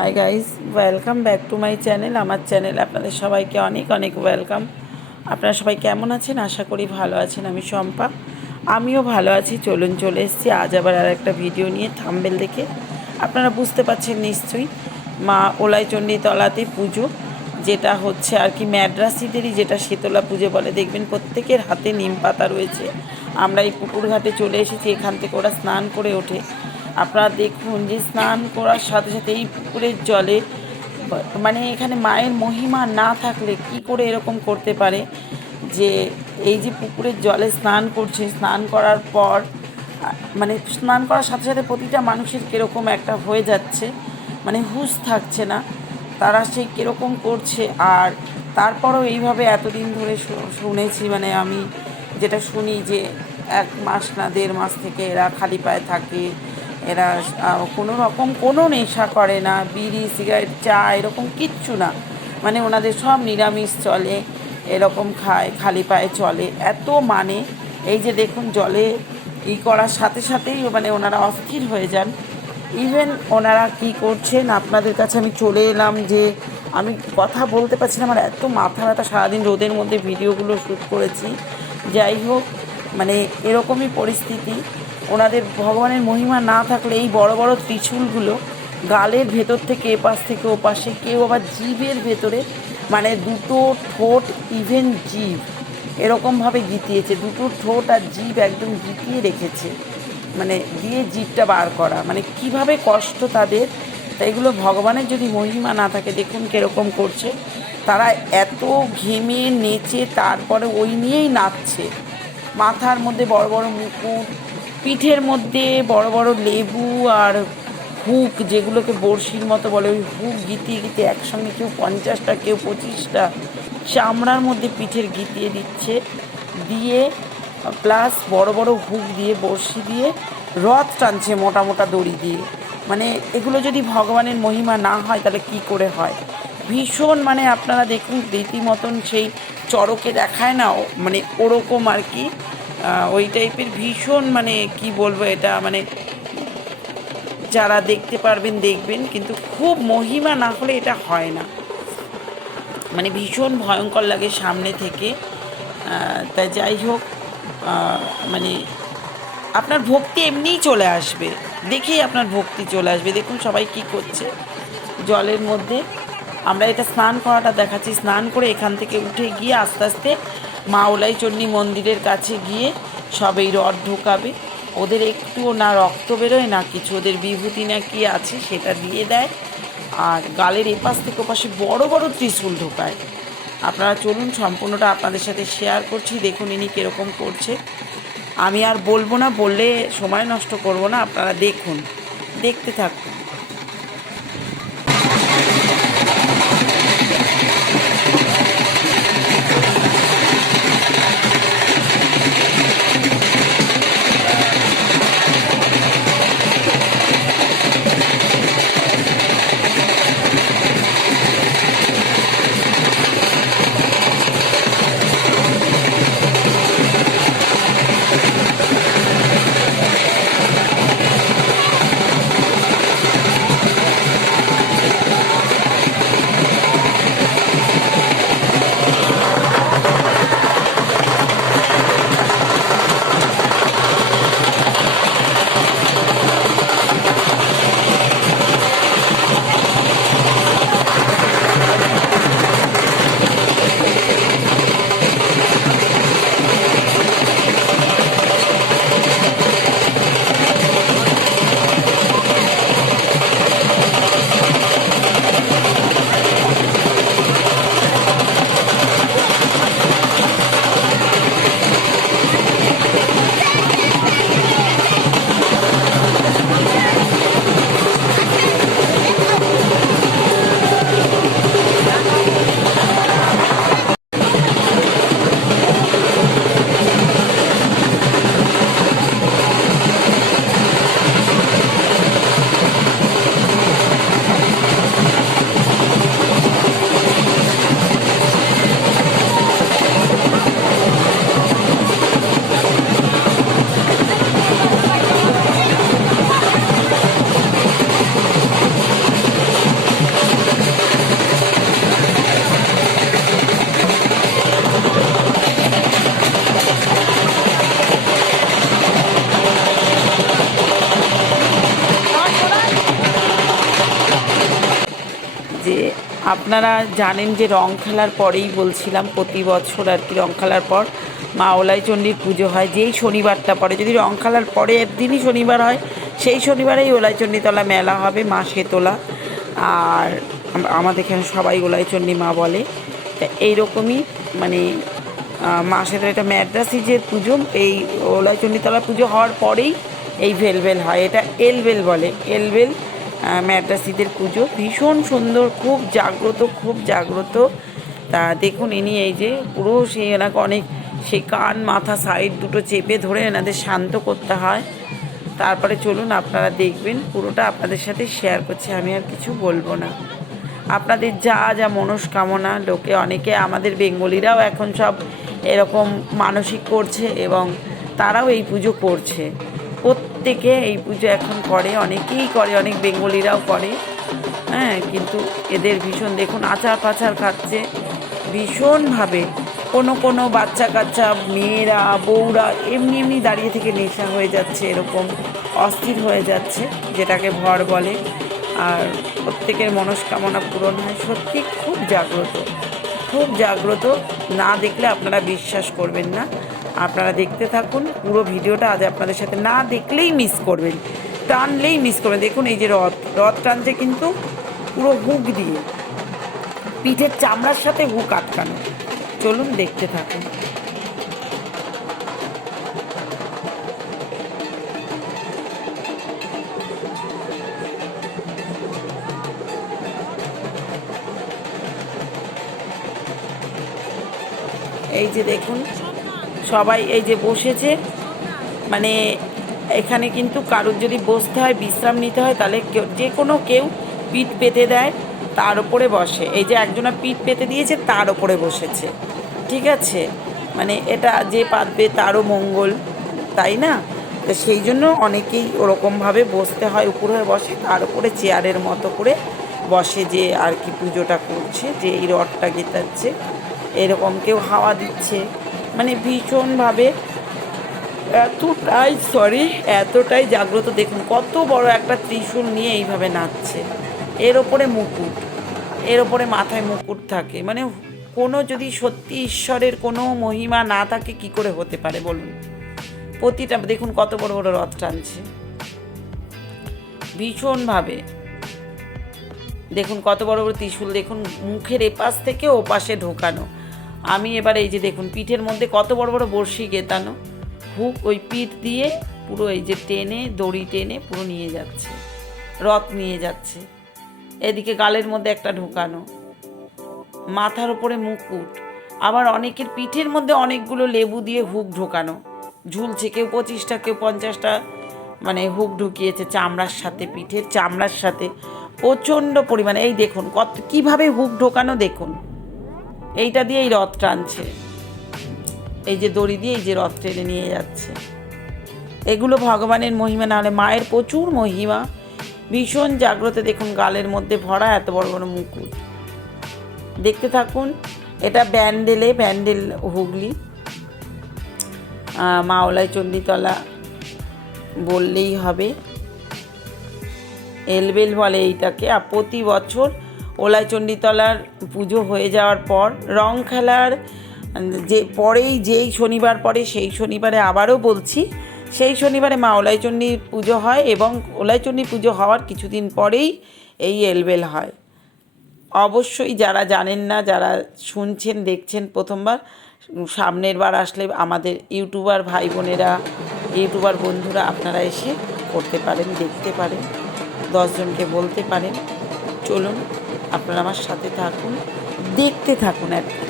Hi guys, welcome back to my channel. আমার চ্যানেলে আপনাদের সবাইকে অনেক অনেক ওয়েলকাম। আপনারা সবাই কেমন আছেন? আশা করি ভালো আছেন। আমি শম্পা, আমিও ভালো আছি। চলে এসেছি আজ আবার আর একটা ভিডিও নিয়ে। থাম্বনেল দেখে আপনারা বুঝতে পারছেন নিশ্চয়ই, মা ওলাইচণ্ডী তলাতে পুজো, যেটা হচ্ছে আর কি ম্যাড্রাসিদেরই, যেটা শীতলা পুজো বলে। দেখবেন প্রত্যেকের হাতে নিম পাতা রয়েছে। আমরা এই পুকুর ঘাটে চলে এসেছি, এখান থেকে ওরা স্নান করে ওঠে। আপনারা দেখুন যে স্নান করার সাথে সাথে এই পুকুরের জলে মানে এখানে মায়ের মহিমা না থাকলে কি করে এরকম করতে পারে যে এই যে পুকুরের জলে স্নান করছে, স্নান করার পর মানে স্নান করার সাথে সাথে প্রতিটা মানুষের কীরকম একটা হয়ে যাচ্ছে, মানে হুঁশ থাকছে না, তারা সেই কীরকম করছে। আর তারপরেও এইভাবে এতদিন ধরে শুনেছি, মানে আমি যেটা শুনি যে 1 মাস না 1.5 মাস থেকে এরা খালি পায়ে থাকে। এরা কোনো রকম কোনো নেশা করে না, বিড়ি সিগারেট চা এরকম কিচ্ছু না, মানে ওনাদের সব নিরামিষ চলে, এরকম খায়, খালি পায়ে চলে। এত মানে এই যে দেখুন জলে করার সাথে সাথেই মানে ওনারা অস্থির হয়ে যান। ইভেন ওনারা কি করছেন আপনাদের কাছে আমি চলে এলাম, যে আমি কথা বলতে পারছি না, আমার এত মাথা ব্যথা। সারাদিন রোদের মধ্যে ভিডিওগুলো শ্যুট করেছি। যাই হোক, মানে এরকমই পরিস্থিতি। ওনাদের ভগবানের মহিমা না থাকলে এই বড় বড় ত্রিশূলগুলো গালের ভেতর থেকে এপাশ থেকে ওপাশে, কেউ আবার জিভের ভেতরে, মানে দুটো ঠোঁট, ইভেন জিভ এরকমভাবে গিতিয়েছে, দুটো ঠোঁট আর জিভ একদম গিতিয়ে রেখেছে, মানে দিয়ে জিভটা বার করা, মানে কিভাবে কষ্ট তাদের। তা এগুলো ভগবানের যদি মহিমা না থাকে, দেখুন কীরকম করছে তারা, এত ঘেমে নেচে তারপরে ওই নিয়েই নাচছে। মাথার মধ্যে বড় বড় মুকুট, পিঠের মধ্যে বড় বড় লেবু আর হুক, যেগুলোকে বড়শির মতো বলে, ওই হুক গিতিয়ে গিতিয়ে একসঙ্গে কেউ 50টা কেউ 25টা চামড়ার মধ্যে পিঠের গিতিয়ে দিচ্ছে, দিয়ে প্লাস বড় বড় হুক দিয়ে বড়শি দিয়ে রথ টানছে মোটা মোটা দড়ি দিয়ে। মানে এগুলো যদি ভগবানের মহিমা না হয় তাহলে কি করে হয়? ভীষণ মানে আপনারা দেখুন রীতিমতন সেই চড়কে দেখায় না, মানে ওরকম আর কি, ওই টাইপের ভীষণ, মানে কি বলবো এটা, মানে যারা দেখতে পারবেন দেখবেন, কিন্তু খুব মহিমা না হলে এটা হয় না, মানে ভীষণ ভয়ঙ্কর লাগে সামনে থেকে। তাই যাই হোক, মানে আপনার ভক্তি এমনিই চলে আসবে, দেখেই আপনার ভক্তি চলে আসবে। দেখুন সবাই কি করছে জলের মধ্যে। আমরা এটা স্নান করাটা দেখাচ্ছি। স্নান করে এখান থেকে উঠে গিয়ে আস্তে আস্তে মা ওলাইচণ্ডী মন্দিরের কাছে গিয়ে সব এই রথ ঢোকাবে। ওদের একটুও না রক্ত বেরোয় না কিছু, ওদের বিভূতি না কি আছে সেটা দিয়ে দেয়, আর গালের এপাশ থেকে ওপাশে বড় বড় ত্রিশূল ঢোকায়। আপনারা চলুন, সম্পূর্ণটা আপনাদের সাথে শেয়ার করছি। দেখুন ইনি কীরকম করছে। আমি আর বলবো না, বললে সময় নষ্ট করব না, আপনারা দেখুন, দেখতে থাকুন। আপনারা জানেন যে রং খেলার পরেই বলছিলাম প্রতি বছর আর কি রং খেলার পর মা ওলাই চণ্ডীর পুজো হয়, যেই শনিবারটা পড়ে, যদি রং খেলার পরে একদিনই শনিবার হয় সেই শনিবারেই ওলাই চণ্ডীতলা মেলা হবে, মা শেতলা। আর আমাদের এখানে সবাই ওলাই চণ্ডী মা বলে। তা এইরকমই মানে মা শেতলা, এটা ম্যাড্রাসিজের পুজো। এই ওলাই চণ্ডীতলা পুজো হওয়ার পরেই এই ভেলভেল হয়, এটা এলবেল বলে, এলবেল ম্যাড্রাসিদের পুজো। ভীষণ সুন্দর, খুব জাগ্রত, খুব জাগ্রত। তা দেখুন ইনি এই যে পুরো সেই এনাকে অনেক সেই কান মাথা সাইড দুটো চেপে ধরে এনাদের শান্ত করতে হয়। তারপরে চলুন আপনারা দেখবেন, পুরোটা আপনাদের সাথে শেয়ার করছি, আমি আর কিছু বলবো না। আপনাদের যা যা মনস্কামনা, লোকে অনেকে আমাদের বেঙ্গলিরাও এখন সব এরকম মানসিক করছে এবং তারাও এই পুজো করছে। প্রত্যেকে এই পুজো এখন করে, অনেকেই করে, অনেক বেঙ্গলিরাও করে। হ্যাঁ, কিন্তু এদের ভীষণ দেখুন আচার পাচার খাচ্ছে ভীষণভাবে। কোনো কোনো বাচ্চা কাচ্চা মেয়েরা বউরা এমনি এমনি দাঁড়িয়ে থেকে নেশা হয়ে যাচ্ছে, এরকম অস্থির হয়ে যাচ্ছে, যেটাকে ভর বলে। আর প্রত্যেকের মনস্কামনা পূরণ হয়। সত্যি খুব জাগ্রত, খুব জাগ্রত। না দেখলে আপনারা বিশ্বাস করবেন না। আপনারা দেখতে থাকুন পুরো ভিডিওটা, আজ আপনাদের সাথে না দেখলেই মিস করবেন, টানলেই মিস করবেন। দেখুন এই যে রথ রথ টানছে কিন্তু পুরো হুক দিয়ে, পিঠের চামড়ার সাথে হুক আটকানো। চলুন দেখতে থাকুন। এই যে দেখুন সবাই এই যে বসেছে, মানে এখানে কিন্তু কারোর যদি বসতে হয় বিশ্রাম নিতে হয় তাহলে যে কোনো কেউ পিঠ পেতে দেয়, তার উপরে বসে। এই যে একজনা পিঠ পেতে দিয়েছে, তার উপরে বসেছে, ঠিক আছে? মানে এটা যে পাতবে তারও মঙ্গল, তাই না? তো সেই জন্য অনেকেই ওরকমভাবে বসতে হয়, উপর হয়ে বসে, তার উপরে চেয়ারের মতো করে বসে, যে আর কি পুজোটা করছে, যে এই রথটা গেতাচ্ছে, এরকম কেউ হাওয়া দিচ্ছে, মানে ভীষণভাবে এতটাই জাগ্রত। দেখুন কত বড় একটা ত্রিশূল নিয়ে এইভাবে নাচছে, এর ওপরে মুকুট, এর ওপরে মাথায় মুকুট থাকে। মানে কোনো যদি সত্যি ঈশ্বরের কোনো মহিমা না থাকে কি করে হতে পারে বলুন? প্রতিটা দেখুন কত বড় বড় রথ টানছে ভীষণভাবে। দেখুন কত বড় বড় ত্রিশূল, দেখুন মুখের এপাশ থেকে ওপাশে ঢোকানো। আমি এবার এই যে দেখুন পিঠের মধ্যে কত বড় বড় বড়শি গেতানো, হুক ওই পিঠ দিয়ে পুরো এই যে টেনে দড়ি টেনে পুরো নিয়ে যাচ্ছে, রথ নিয়ে যাচ্ছে। এদিকে গালের মধ্যে একটা ঢোকানো, মাথার উপরে মুকুট, আবার অনেকের পিঠের মধ্যে অনেকগুলো লেবু দিয়ে হুক ঢোকানো, ঝুলছে, কেউ 25টা কেউ 50টা মানে হুক ঢুকিয়েছে চামড়ার সাথে, পিঠের চামড়ার সাথে প্রচণ্ড পরিমাণে। এই দেখুন কত কীভাবে হুক ঢোকানো, দেখুন এইটা দিয়ে এই রথ টানছে, এই যে দড়ি দিয়ে এই যে রথ টেনে নিয়ে যাচ্ছে। এগুলো ভগবানের মহিমা, না হলে মায়ের প্রচুর মহিমা, ভীষণ জাগ্রত। দেখুন গালের মধ্যে ভরা এত বড় বড় মুকুট। দেখতে থাকুন। এটা ব্যান্ডেল হুগলি, মা ওলাই চণ্ডীতলা বললেই হবে, এলবেল বলে এইটাকে। আর প্রতি বছর ওলাই চণ্ডীতলার পুজো হয়ে যাওয়ার পর রং খেলার যে পরেই যেই শনিবার পরে সেই শনিবারে, আবারও বলছি, সেই শনিবারে মা ওলাইচণ্ডীর পুজো হয় এবং ওলাইচণ্ডী পুজো হওয়ার কিছুদিন পরেই এই এলবেল হয়। অবশ্যই যারা জানেন না, যারা শুনছেন দেখছেন প্রথমবার, সামনের বার আসলে আমাদের ইউটিউবার ভাই বোনেরা, ইউটিউবার বন্ধুরা আপনারা এসে করতে পারেন, দেখতে পারেন, 10 জনকে বলতে পারেন। চলুন আপনারা আমার সাথে থাকুন, দেখতে থাকুন আর কি।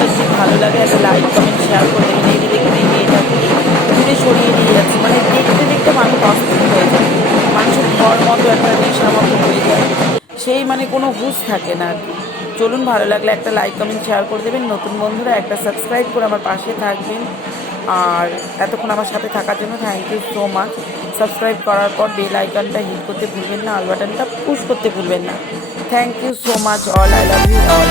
যদি ভালো লাগে একটা লাইক কমেন্ট শেয়ার করে দেবেন। এই যে দেখুন এই মেয়েটাকে দূরে সরিয়ে নিয়ে যাচ্ছে, মানে দেখতে দেখতে মানুষ অস্থির হয়ে যায়, মানুষের ঘর মতো একটা নেশা মতো হয়ে যায়, সেই মানে কোনো হুঁশ থাকে না আর কি। চলুন, ভালো লাগলে একটা লাইক কমেন্ট শেয়ার করে দেবেন, নতুন বন্ধুরা একটা সাবস্ক্রাইব করে আমার পাশে থাকবেন। আর এতক্ষণ আমার সাথে থাকার জন্য thank you so much. Subscribe করার পর বেল আইকনটা হিট করতে ভুলবেন না, অল বাটনটা পুশ করতে ভুলবেন না। Thank you so much all, I love you all.